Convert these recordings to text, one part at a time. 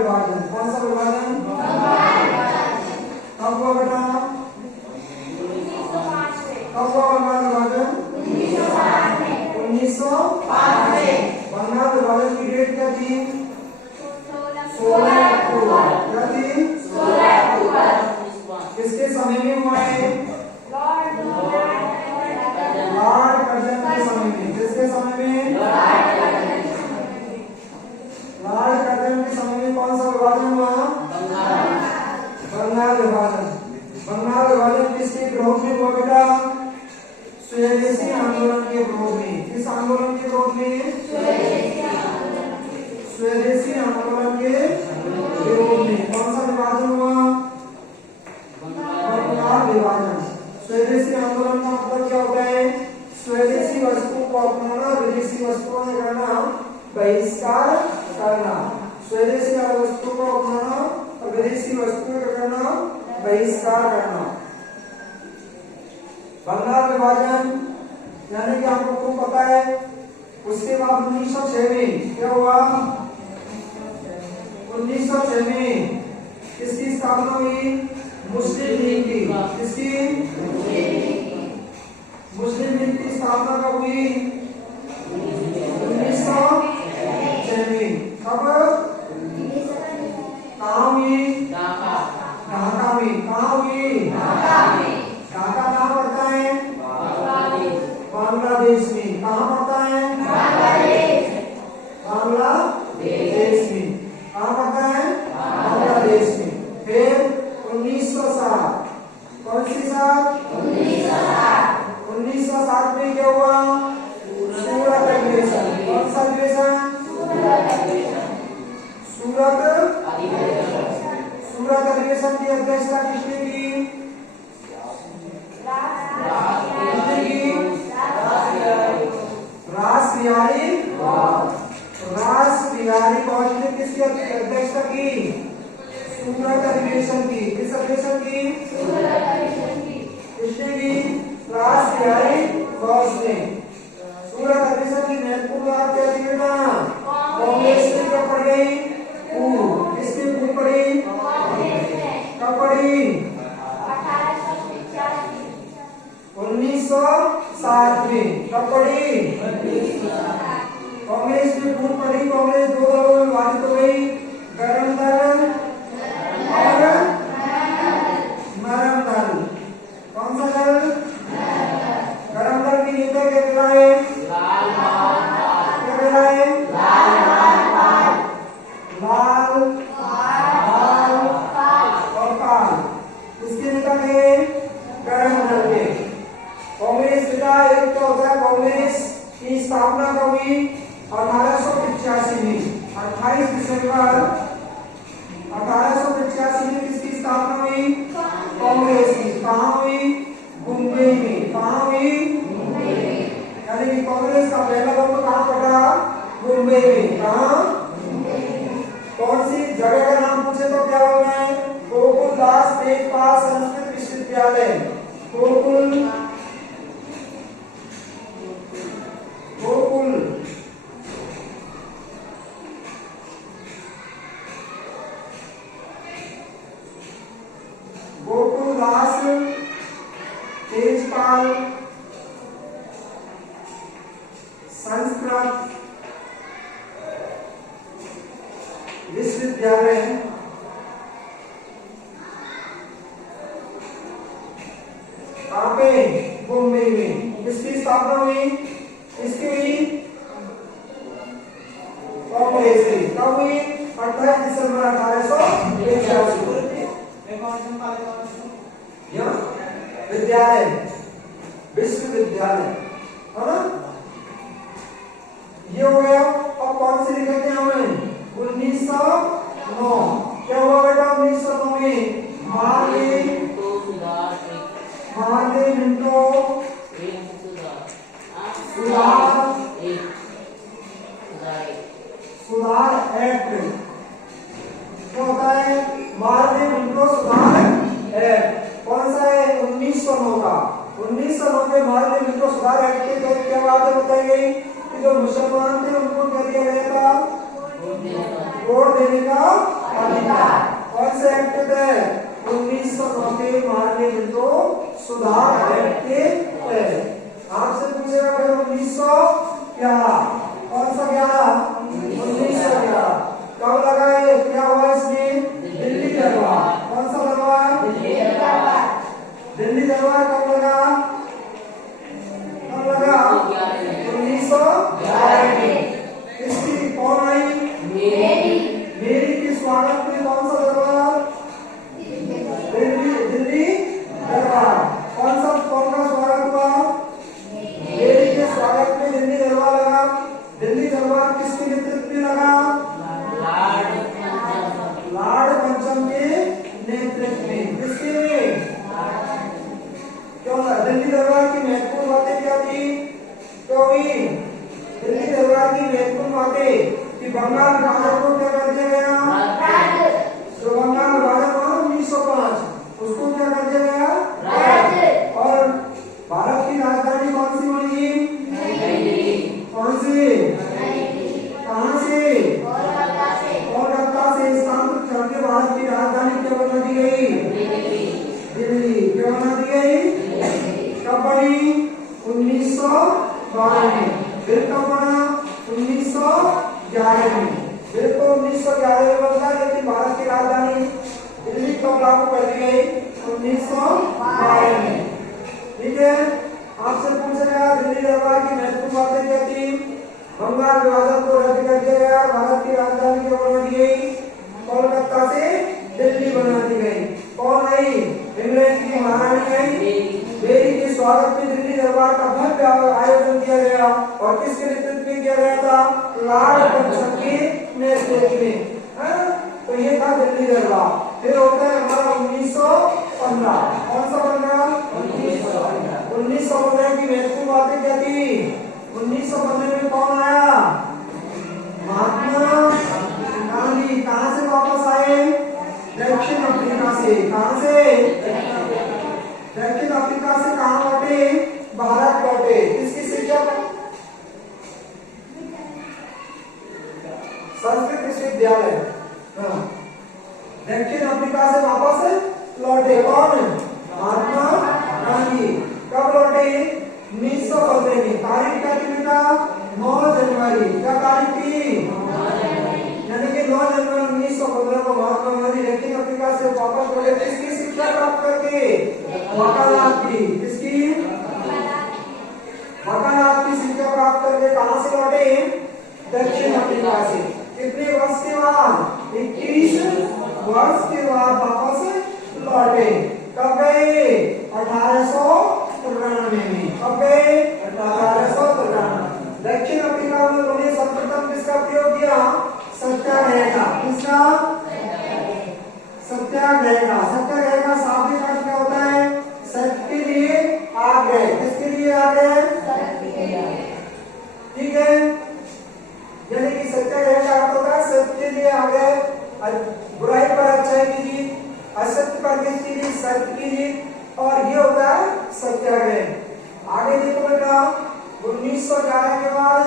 विभाजन। कौन सा विभाजन? कब हुआ बेटा? कब हुआ बंगाल विभाजन? 1905 में। बंगाल विभाजन की डेट क्या थी? 16 अक्टूबर। क्या थी? 16 अक्टूबर। किसके समय में हुआ है? लॉर्ड कर्जन के समय में। किसके समय में? लॉर्ड कर्जन के समय में कौन सा विभाजन हुआ? बंगाल विभाजन। बंगाल विभाजन किसके विरोध में हुआ बेटा? स्वदेशी आंदोलन के विरोध में। किस आंदोलन के विरोध में? स्वदेशी आंदोलन के विरोध में। कौन सा विभाजन हुआ? बंगाल विभाजन। स्वदेशी आंदोलन का मतलब क्या होता है? स्वदेशी वस्तु को अपनाना, विदेशी वस्तुओं में करना बहिष्कार करना। स्वदेशी वस्तु को अपनाना और विदेशी वस्तुओं का करना बहिष्कार करना। बंगाल विभाजन यानी कि आपको खूब पता है। उसके बाद 1906 में क्या हुआ? 1906 में किसकी स्थापना हुई? मुस्लिम लीग की। किसकी? मुस्लिम लीग की स्थापना कब हुई? 1906 में। कब? कहाँ हुई? ढाका में। कहाँ हुई? ढाका कहाँ पड़ता है? बांग्लादेश में। कहाँ पड़ता है? बांग्लादेश में। कहाँ पड़ता है? बांग्लादेश में। फिर 1907। कौन सी साल? 1907 में क्या हुआ? सूरत अधिवेशन। कौन सा अधिवेशन? सूरत अधिवेशन की अध्यक्षता किसने की? रास बिहारी गौर ने किसकी अध्यक्षता की? सूरत अधिवेशन की। किस अधिवेशन की? किसने की? रास बिहारी गौर ने। सूरत अधिवेशन की महत्वपूर्ण बात क्या थी बेटा? कांग्रेस ने क्या पड़ गई? किसने कूद पड़ी? कब पड़ी? 1907 में। कब पड़ी? कांग्रेस में कूद पड़ी। कांग्रेस दो दलों में विभाजित हो गई, गरम दल और नरम दल। कौन सा दल? गरम दल के नेता क्या कहलाए? क्या कहलाए? लाल और काल। इसके नेता थे गरम दल के। कांग्रेस नेता एक क्या होता है? कांग्रेस की स्थापना कब हुई? 1885 में। 28 दिसंबर 1885 में किसकी स्थापना हुई? कांग्रेस की। कहाँ हुई? मुंबई में। कहाँ हुई? यानी कि कांग्रेस का पहला दल कहाँ पड़ा? मुंबई में। कहाँ? कौन सी जगह का नाम पूछे तो क्या बोलना है? गोकुलदास तेजपाल संस्कृत विश्वविद्यालय। गोकुल गोकुलदास तेजपाल संस्कृत विश्वविद्यालय कहाँ पे? मुंबई में। किसकी स्थापना हुई? इसकी हुई कांग्रेस की। कब हुई? 28 दिसंबर 1885। विद्यालय विश्वविद्यालय है ना? ये हो गया। अब कौन सी लिखे थे हमें? 1909। क्या हुआ बेटा? 1909 में मार्ले मिंटो सुधार एक्ट। क्या होता है? मार्ले मिंटो सुधार एक्ट। कौन सा है? 1909 का। 1909 में मार्ले मिंटो सुधार एक्ट के तहत क्या बातें बताई गई कि जो मुसलमान थे उनको क्या दिया गया था? वोट देने का अधिकार। कौन से एक्ट के तहत? 1909 के माननीय सुधार एक्ट के तहत। आपसे पूछेगा फिर 1911 कौन सा 11? 1911 कब लगा है? क्या हुआ इसमें? दिल्ली दरबार। कौन सा दरबार? दिल्ली दरबार। दिल्ली दरबार कब लगा? कब लगा? 1911 में। इसकी कौन आई? मेरी के स्वागत में कौन सा दरबार? दिल्ली दरबार। कौन का स्वागत हुआ? मेरी के स्वागत में दिल्ली दरबार लगा। दिल्ली दरबार किसके नेतृत्व में लगा? लॉर्ड पंचम के नेतृत्व में। किसके? क्यों? दिल्ली दरबार की महत्वपूर्ण बातें क्या थी? क्यों हुई? दिल्ली दरबार की महत्वपूर्ण बातें कि बंगाल विभाजन को क्या कर दिया गया? जो बंगाल विभाजन हुआ 1905 उसको क्या कर दिया गया? और भारत की राजधानी कौन सी बनी? कौन सी? कहाँ से? कोलकाता से। स्थानांतरित करके भारत की राजधानी क्या बना दी गई? दिल्ली। क्या बना दी गई? कब बनी? 1912 में। फिर कब बना? 1911 में। फिर तो 1911 में बना, लेकिन भारत की राजधानी दिल्ली कब लागू कर दी गई? 1912 में। ठीक है। आपसे पूछेगा दिल्ली दरबार की महत्वपूर्ण बातें क्या थी? बंगाल विभाजन को रद्द कर दिया गया। भारत की राजधानी क्या बना दी गई? कोलकाता से दिल्ली बना दी गई। कौन आई? इंग्लैंड की महारानी आई। मेरी के स्वागत में दिल्ली दरबार का भव्य आयोजन किया गया। और किसके नेतृत्व में किया गया था? लॉर्ड पंचम के नेतृत्व में। तो ये था दिल्ली दरबार। फिर होता है हमारा 1915। कौन सा 15? 1915 की महत्वपूर्ण बातें क्या थी? 1915 में कौन आया? महात्मा गांधी। कहां से वापस आए? दक्षिण अफ्रीका से। कहां से? दक्षिण अफ्रीका से कहां लौटे? भारत लौटे। किसकी शिक्षा? संस्कृत विश्वविद्यालय। दक्षिण अफ्रीका से वापस लौटे। कौन? महात्मा गांधी। कब लौटे? 1915 में। तारीख क्या थी बेटा? 9 जनवरी। क्या तारीख थी? यानी कि 9 जनवरी 1915 को महात्मा गांधी दक्षिण अफ्रीका से वापस लौटे। किसकी शिक्षा प्राप्त करके? वकालत की। किसकी? वकालत की शिक्षा प्राप्त करके कहां से लौटे? दक्षिण अफ्रीका से। कितने वर्ष के बाद? 21 वर्ष के बाद वापस लौटे। कब गए? 1893 में। कब गए? 1893। दक्षिण अफ्रीका में उन्होंने सर्वप्रथम किसका प्रयोग किया? सत्याग्रह का। किसका? सत्याग्रह का। सत्याग्रह का शाब्दिक अर्थ क्या होता है? सत्य के लिए आग्रह। किसके लिए आग्रह? ठीक है। यानी कि सत्याग्रह का अर्थ होता है सत्य के लिए आग्रह, बुराई पर अच्छाई की जीत, असत्य पर सत्य की जीत, और ये होता है सत्याग्रह। आगे देखो बेटा, 1911 के बाद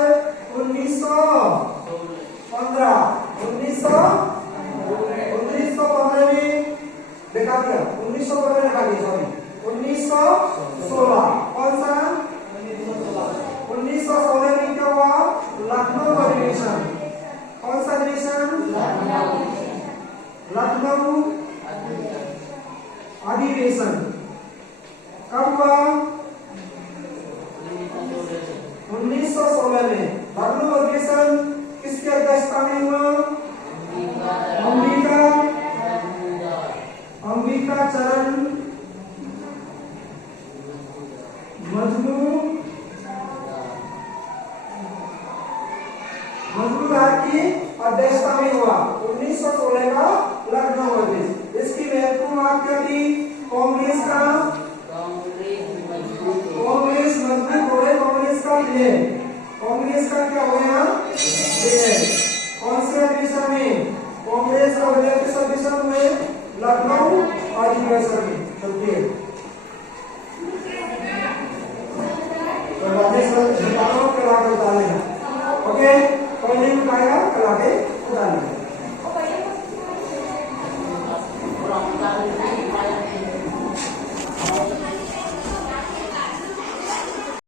1915 में दिखा दिया। 1915 दिखा दिया, सॉरी 1916। कौन सा? 1916 में क्या हुआ? लखनऊ अधिवेशन। कौन सा अधिवेशन? लखनऊ अधिवेशन। कब हुआ? 1916 में। लखनऊ अधिवेशन किसकी अध्यक्षता में हुआ? अंबिका चरण मजमूदार की अध्यक्षता में हुआ। 1916 का लखनऊ अधिवेशन। इसकी महत्वपूर्ण बात क्या थी? कांग्रेस मजबूत हो गए। कांग्रेस का विजय। कांग्रेस का क्या हो गया? विजय। कौन से अधिवेशन में? कांग्रेस का विजय किस अधिवेशन में? लखनऊ अधिवेशन में।